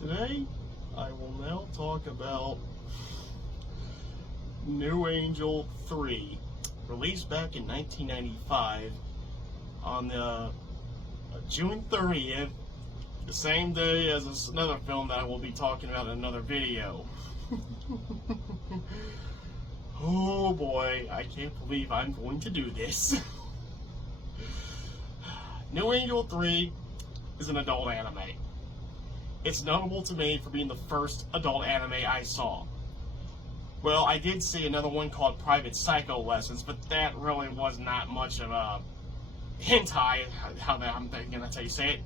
Today, I will now talk about New Angel 3, released back in 1995 on the June 30th, the same day as another film that I will be talking about in another video. Oh boy, I can't believe I'm going to do this. New Angel 3 is an adult anime. It's notable to me for being the first adult anime I saw. Well, I did see another one called Private Psycho Lessons, but that really was not much of a hentai, how I'm thinking that's how you say it.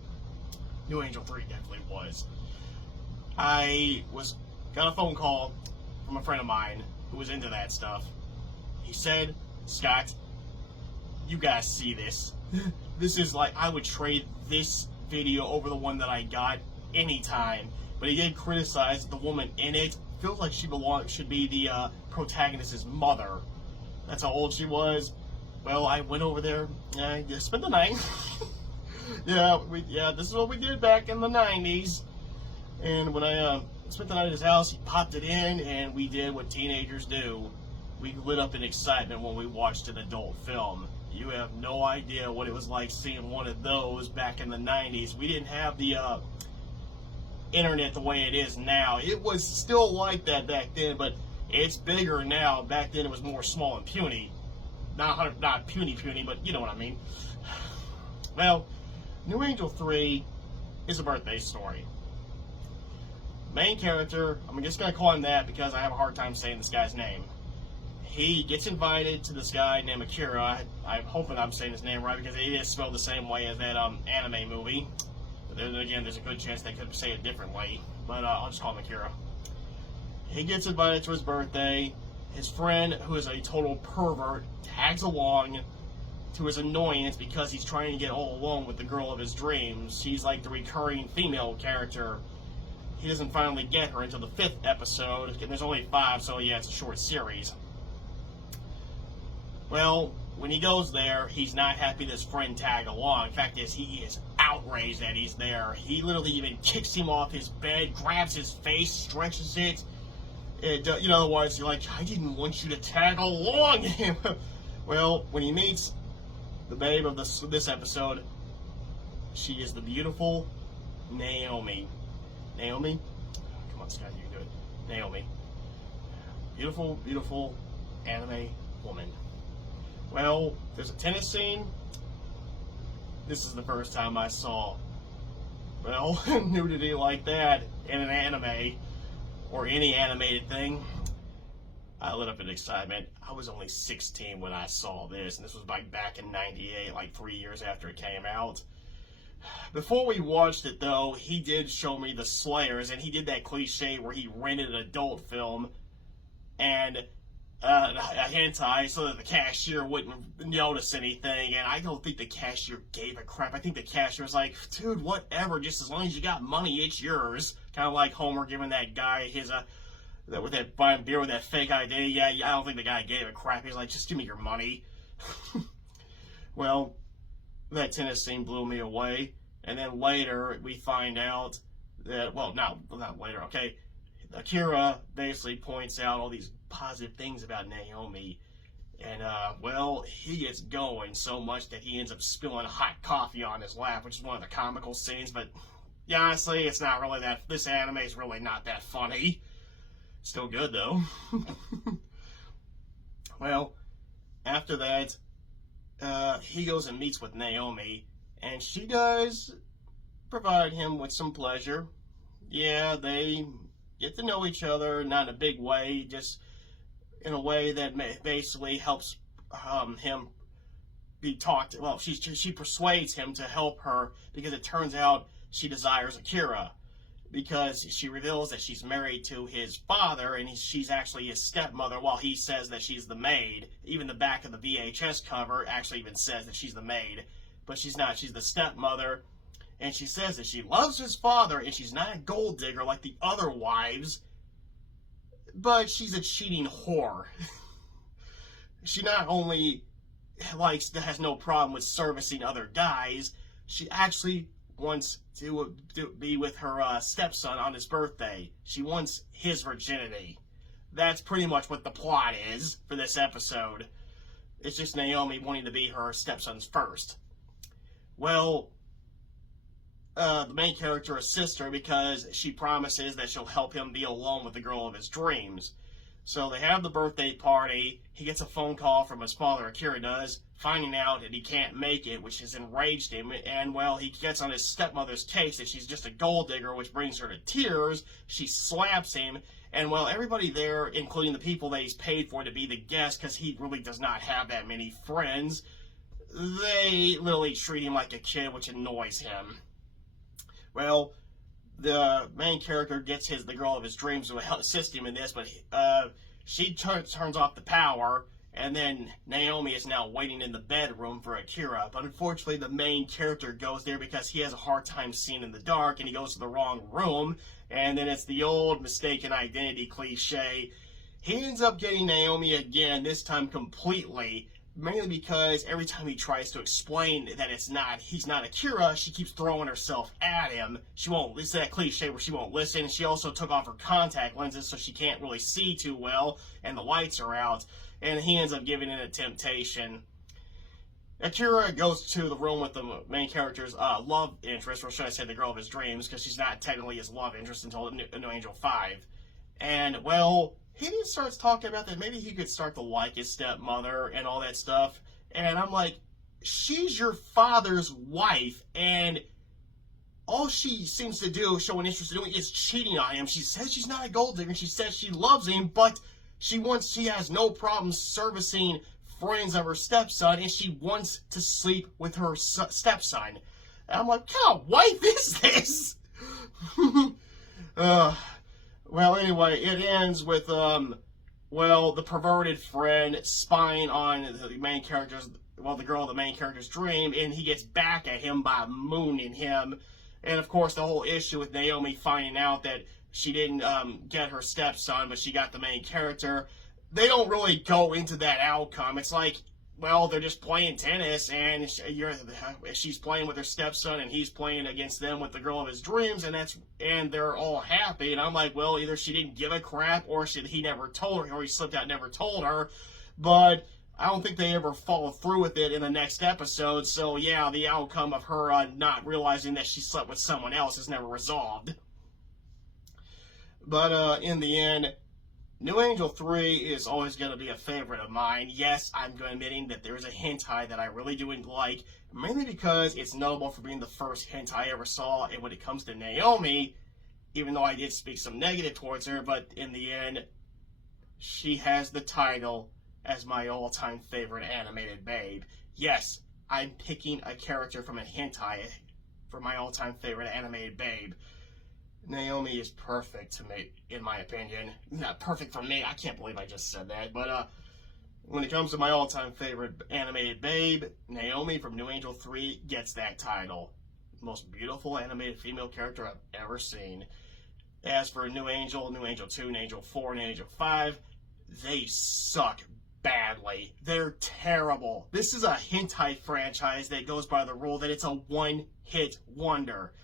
New Angel 3 definitely was. I got a phone call from a friend of mine who was into that stuff. He said, "Scott, you guys see this. This is like, I would trade this video over the one that I got anytime." But he did criticize the woman in it. Feels like she should be the protagonist's mother. That's how old she was. Well, I went over there and I just spent the night. This is what we did back in the 90s. And when I spent the night at his house, he popped it in, and we did what teenagers do. We lit up in excitement when we watched an adult film. You have no idea what it was like seeing one of those back in the 90s. We didn't have the internet the way it is now. It was still like that back then, but it's bigger now. Back then it was more small and puny. Not puny, but you know what I mean. Well, New Angel 3 is a birthday story. Main character, I'm just going to call him that because I have a hard time saying this guy's name. He gets invited to this guy named Akira. I'm hoping I'm saying his name right because it is spelled the same way as that anime movie. But then again, there's a good chance they could say it differently. But I'll just call him Akira. He gets invited to his birthday. His friend, who is a total pervert, tags along to his annoyance because he's trying to get all alone with the girl of his dreams. She's like the recurring female character. He doesn't finally get her until the 5th episode, and there's only 5, so yeah, it's a short series. Well, when he goes there, he's not happy that his friend tagged along. In fact, he is outraged that he's there. He literally even kicks him off his bed, grabs his face, stretches it. In other words, you're like, I didn't want you to tag along. Well, when he meets the babe of this episode, she is the beautiful Naomi. Naomi? Come on, Scott, you can do it. Naomi. Beautiful, beautiful anime woman. Well, there's a tennis scene. This is the first time I saw, well, nudity like that in an anime or any animated thing. I lit up in excitement. I was only 16 when I saw this, and this was back in 98, like 3 years after it came out. Before we watched it, though, he did show me the Slayers, and he did that cliche where he rented an adult film and a hentai so that the cashier wouldn't notice anything, and I don't think the cashier gave a crap. I think the cashier was like, dude, whatever, just as long as you got money, it's yours. Kind of like Homer giving that guy his, with that buying beer with that fake ID. Yeah, I don't think the guy gave a crap. He's like, just give me your money. Well, that tennis scene blew me away. And then later, we find out that, well, not later, okay. Akira basically points out all these positive things about Naomi. And, well, he gets going so much that he ends up spilling hot coffee on his lap, which is one of the comical scenes. But, yeah, honestly, it's not really that, this anime is really not that funny. Still good, though. Well, after that, he goes and meets with Naomi, and she does provide him with some pleasure. Yeah, they get to know each other, not in a big way, just in a way that basically helps him be talked. Well, she persuades him to help her because it turns out she desires Akira, because she reveals that she's married to his father and she's actually his stepmother, while he says that she's the maid. Even the back of the VHS cover actually even says that she's the maid, but she's not. She's the stepmother, and she says that she loves his father and she's not a gold digger like the other wives, but she's a cheating whore. She not only has no problem with servicing other guys, she actually wants to be with her stepson on his birthday. She wants his virginity. That's pretty much what the plot is for this episode. It's just Naomi wanting to be her stepson's first. Well, the main character assists her because she promises that she'll help him be alone with the girl of his dreams. So they have the birthday party. He gets a phone call from his father, Akira does, finding out that he can't make it, which has enraged him. And, well, he gets on his stepmother's case that she's just a gold digger, which brings her to tears. She slaps him. And, well, everybody there, including the people that he's paid for to be the guest, because he really does not have that many friends, they literally treat him like a kid, which annoys him. Well, the main character gets the girl of his dreams to help assist him in this, but she turns off the power, and then Naomi is now waiting in the bedroom for Akira. But unfortunately, the main character goes there because he has a hard time seeing in the dark, and he goes to the wrong room, and then it's the old mistaken identity cliche. He ends up getting Naomi again, this time completely, mainly because every time he tries to explain that he's not Akira, she keeps throwing herself at him. It's that cliche where she won't listen. She also took off her contact lenses so she can't really see too well, and the lights are out, and he ends up giving in to temptation. Akira goes to the room with the main character's love interest, or should I say the girl of his dreams, because she's not technically his love interest until New Angel 5. And, well, he then starts talking about that maybe he could start to like his stepmother and all that stuff. And I'm like, she's your father's wife, and all she seems to do, show an interest in doing, is cheating on him. She says she's not a gold digger, and she says she loves him, but she has no problem servicing friends of her stepson, and she wants to sleep with her stepson. And I'm like, what kind of wife is this? Well, anyway, it ends with, the perverted friend spying on the main character's, the girl of the main character's dream, and he gets back at him by mooning him. And, of course, the whole issue with Naomi finding out that she didn't get her stepson, but she got the main character, they don't really go into that outcome. It's like, well, they're just playing tennis, and she's playing with her stepson, and he's playing against them with the girl of his dreams, and they're all happy. And I'm like, well, either she didn't give a crap, or he never told her, or he slipped out and never told her. But I don't think they ever follow through with it in the next episode. So yeah, the outcome of her not realizing that she slept with someone else is never resolved. But in the end, New Angel 3 is always going to be a favorite of mine. Yes, I'm admitting that there is a hentai that I really do like, mainly because it's notable for being the first hentai I ever saw, and when it comes to Naomi, even though I did speak some negative towards her, but in the end, she has the title as my all-time favorite animated babe. Yes, I'm picking a character from a hentai for my all-time favorite animated babe. Naomi is perfect to me, in my opinion. Not perfect for me. I can't believe I just said that. But when it comes to my all-time favorite animated babe, Naomi from New Angel 3 gets that title. Most beautiful animated female character I've ever seen. As for New Angel 2, New Angel 4, and Angel 5, they suck badly. They're terrible. This is a hentai franchise that goes by the rule that it's a one-hit wonder.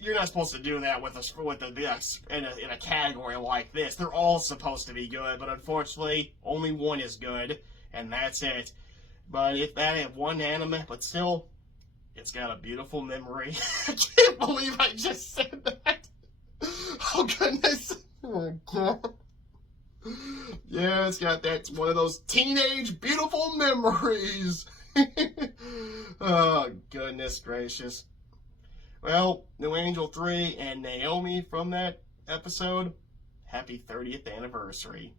You're not supposed to do that in a category like this. They're all supposed to be good, but unfortunately, only one is good, and that's it. But if that had one anime, but still, it's got a beautiful memory. I can't believe I just said that. Oh goodness. Oh God. Yeah, it's got one of those teenage beautiful memories. Oh goodness gracious. Well, New Angel 3 and Naomi from that episode, happy 30th anniversary.